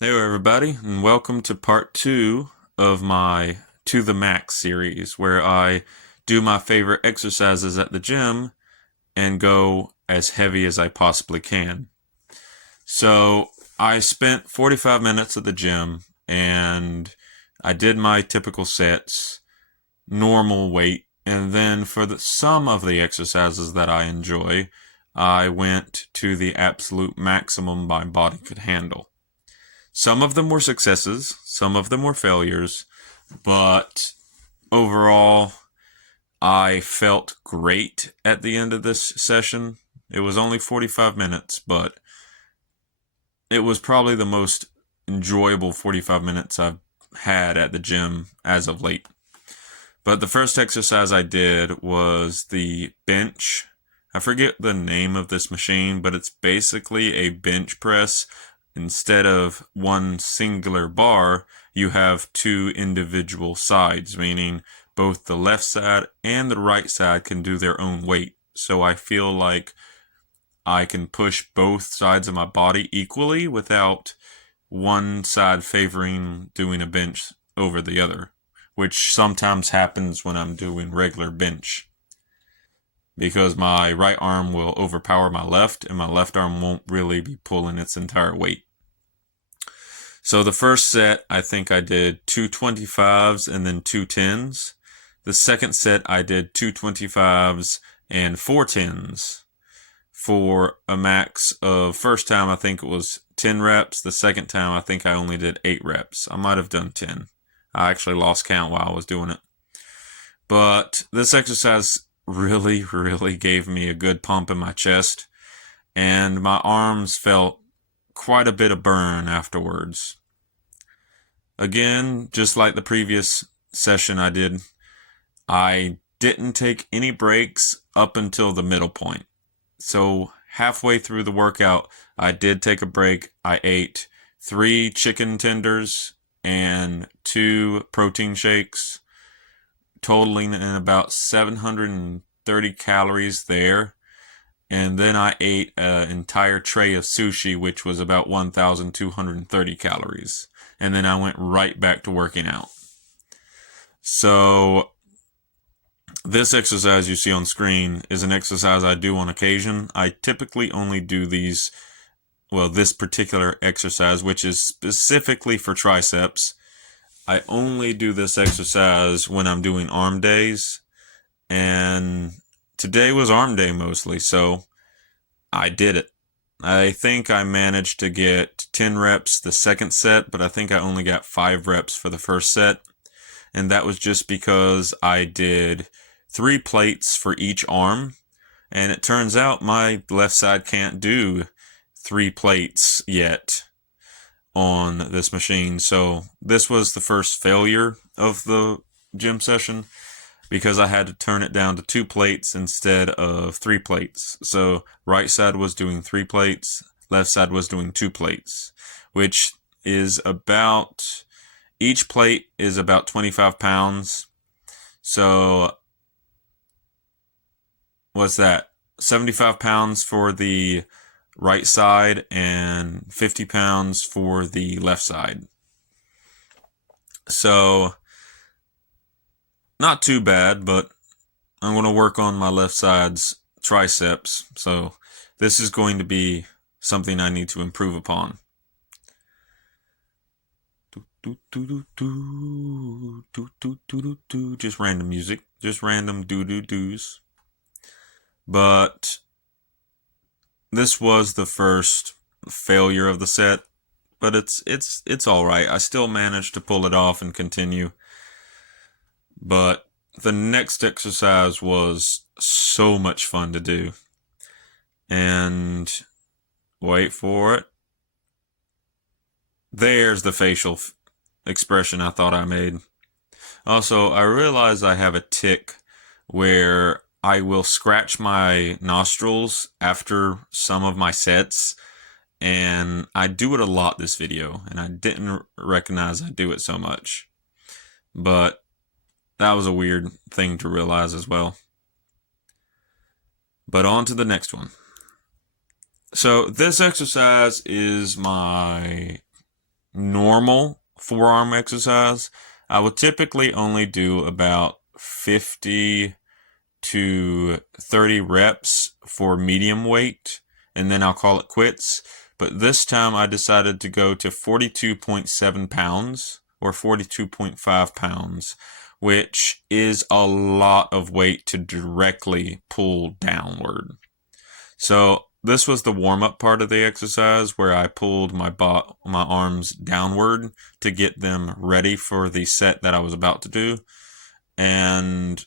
Hey everybody, and welcome to part two of my To the Max series, where I do my favorite exercises at the gym and go as heavy as I possibly can. So I spent 45 minutes at the gym and I did my typical sets, normal weight, and then for some of the exercises that I enjoy, I went to the absolute maximum my body could handle. Some of them were successes, some of them were failures, but overall, I felt great at the end of this session. It was only 45 minutes, but it was probably the most enjoyable 45 minutes I've had at the gym as of late. But the first exercise I did was the bench. I forget the name of this machine, but it's basically a bench press. Instead of one singular bar, you have two individual sides, meaning both the left side and the right side can do their own weight. So I feel like I can push both sides of my body equally without one side favoring doing a bench over the other, which sometimes happens when I'm doing regular bench because my right arm will overpower my left and my left arm won't really be pulling its entire weight. So the first set, I think I did two 25s and then two 10s. The second set, I did two 25s and four 10s for a max of, first time I think it was 10 reps. The second time I think I only did 8 reps. I might have done 10. I actually lost count while I was doing it. But this exercise really gave me a good pump in my chest, and my arms felt quite a bit of burn afterwards. Again, just like the previous session I didn't take any breaks up until the middle point. So halfway through the workout, I did take a break. I ate 3 chicken tenders and 2 protein shakes, totaling in about 730 calories there. And then I ate an entire tray of sushi, which was about 1,230 calories. And then I went right back to working out. So this exercise you see on screen is an exercise I do on occasion. I typically only do this particular exercise, which is specifically for triceps. I only do this exercise when I'm doing arm days, and today was arm day mostly, so I did it. I think I managed to get 10 reps the second set, but I think I only got 5 reps for the first set, and that was just because I did 3 plates for each arm, and it turns out my left side can't do 3 plates yet on this machine. So this was the first failure of the gym session because I had to turn it down to 2 plates instead of 3 plates. So right side was doing 3 plates, left side was doing 2 plates, which is about, each plate is about 25 pounds. So what's that? 75 pounds for the right side and 50 pounds for the left side. So not too bad, but I'm going to work on my left side's triceps. So this is going to be something I need to improve upon. Just random music, just random do-do-do's. But this was the first failure of the set, but it's all right. I still managed to pull it off and continue. But the next exercise was so much fun to do. And wait for it. There's the facial expression I thought I made. Also, I realize I have a tick where I will scratch my nostrils after some of my sets, and I do it a lot this video, and I didn't recognize I do it so much. But that was a weird thing to realize as well. But on to the next one. So this exercise is my normal forearm exercise, I would typically only do about 50 to 30 reps for medium weight, and then I'll call it quits. But this time I decided to go to 42.7 pounds or 42.5 pounds, which is a lot of weight to directly pull downward. So this was the warm-up part of the exercise where I pulled my arms downward to get them ready for the set that I was about to do. And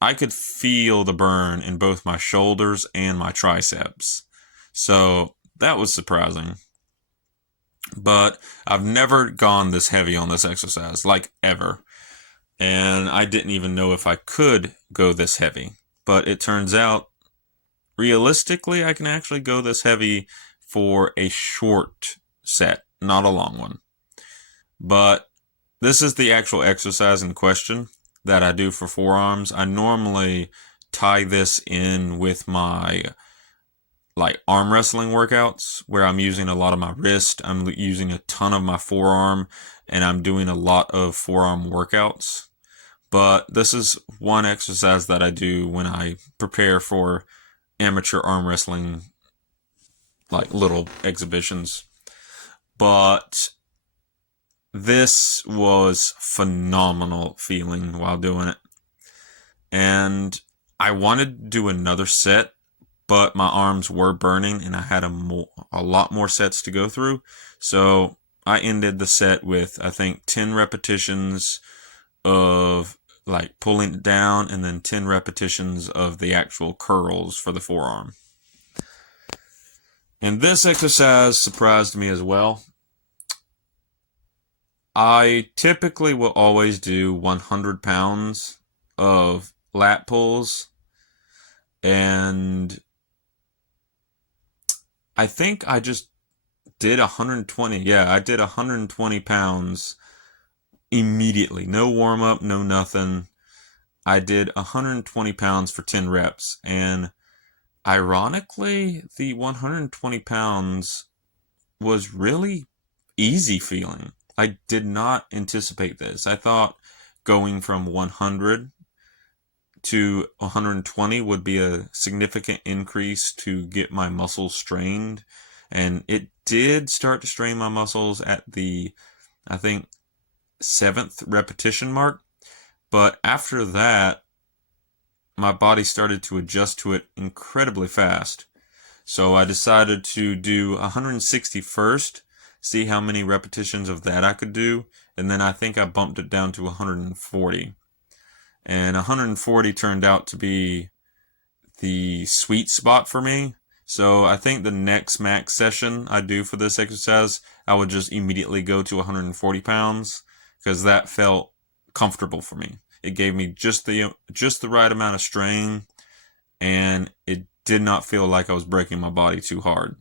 I could feel the burn in both my shoulders and my triceps. So that was surprising. But I've never gone this heavy on this exercise, like ever. And I didn't even know if I could go this heavy. But it turns out, realistically, I can actually go this heavy for a short set, not a long one. But this is the actual exercise in question that I do for forearms. I normally tie this in with my arm wrestling workouts where I'm using a lot of my wrist, I'm using a ton of my forearm, and I'm doing a lot of forearm workouts. But this is one exercise that I do when I prepare for amateur arm wrestling, little exhibitions. But this was phenomenal feeling while doing it. And I wanted to do another set, but my arms were burning and I had a lot more sets to go through. So I ended the set with, I think, 10 repetitions of pulling it down and then 10 repetitions of the actual curls for the forearm. And this exercise surprised me as well. I typically will always do 100 pounds of lat pulls, and I think I just did 120. Yeah, I did 120 pounds immediately. No warm up, no nothing. I did 120 pounds for 10 reps, and ironically, the 120 pounds was really easy feeling. I did not anticipate this. I thought going from 100 to 120 would be a significant increase to get my muscles strained. And it did start to strain my muscles at the, I think, 7th repetition mark. But after that, my body started to adjust to it incredibly fast. So I decided to do 160 first, see how many repetitions of that I could do, and then I think I bumped it down to 140. And 140 turned out to be the sweet spot for me. So I think the next max session I do for this exercise, I would just immediately go to 140 pounds because that felt comfortable for me. It gave me just the right amount of strain, and it did not feel like I was breaking my body too hard.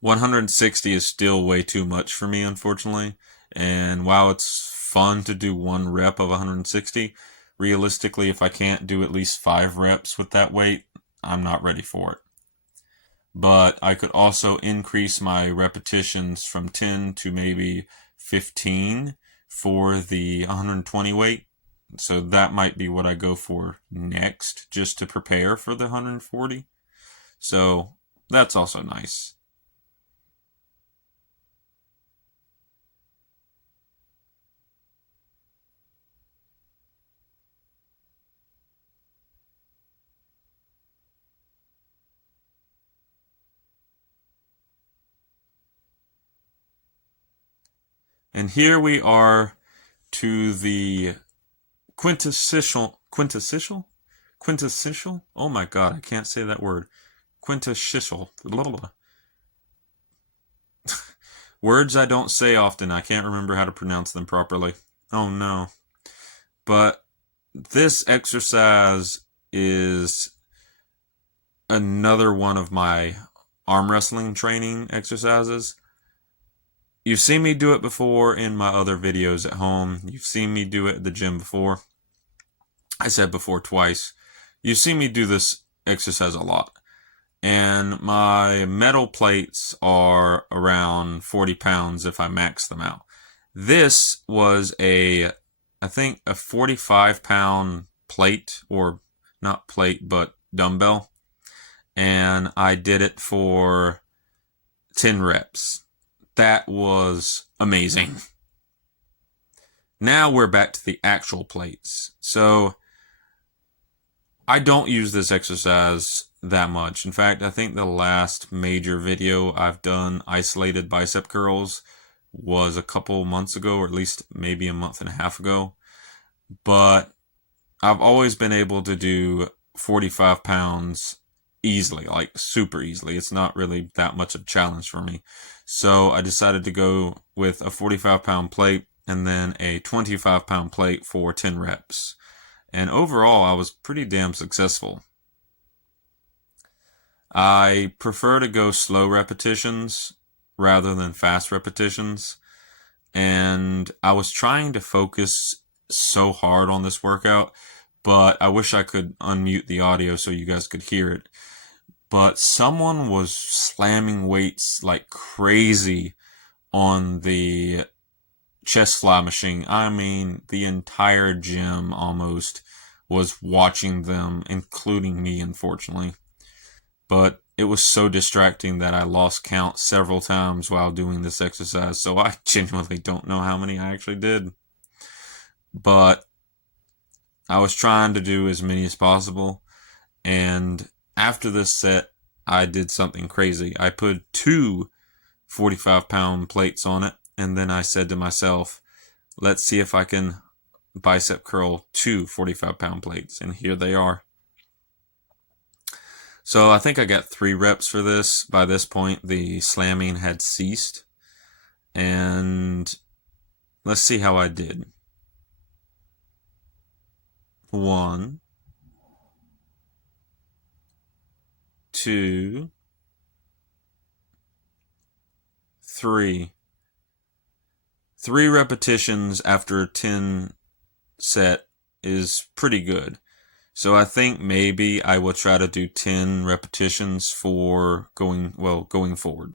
160 is still way too much for me, unfortunately. And while it's fun to do one rep of 160, realistically, if I can't do at least 5 reps with that weight, I'm not ready for it. But I could also increase my repetitions from 10 to maybe 15 for the 120 weight. So that might be what I go for next, just to prepare for the 140. So that's also nice. And here we are to the quintessential, oh my god, I can't say that word, quintessential, blah, blah, blah. Words I don't say often, I can't remember how to pronounce them properly. Oh no. But this exercise is another one of my arm wrestling training exercises. You've seen me do it before in my other videos at home. You've seen me do it at the gym before. I said before twice. You've seen me do this exercise a lot. And my metal plates are around 40 pounds if I max them out. This was I think a 45-pound plate, or not plate, but dumbbell. And I did it for 10 reps. That was amazing. Now we're back to the actual plates. So I don't use this exercise that much. In fact, I think the last major video I've done isolated bicep curls was a couple months ago, or at least maybe a month and a half ago. But I've always been able to do 45 pounds easily, like super easily. It's not really that much of a challenge for me. So I decided to go with a 45-pound plate and then a 25-pound plate for 10 reps. And overall, I was pretty damn successful. I prefer to go slow repetitions rather than fast repetitions. And I was trying to focus so hard on this workout, but I wish I could unmute the audio so you guys could hear it. But someone was slamming weights like crazy on the chest fly machine. I mean, the entire gym almost was watching them, including me, unfortunately. But it was so distracting that I lost count several times while doing this exercise, so I genuinely don't know how many I actually did. But I was trying to do as many as possible, and after this set, I did something crazy. I put 2 45-pound plates on it, and then I said to myself, let's see if I can bicep curl 2 45-pound plates, and here they are. So I think I got 3 reps for this. By this point, the slamming had ceased. And let's see how I did. 1, 2, 3. 3 repetitions after a 10 set is pretty good. So I think maybe I will try to do 10 repetitions for going forward.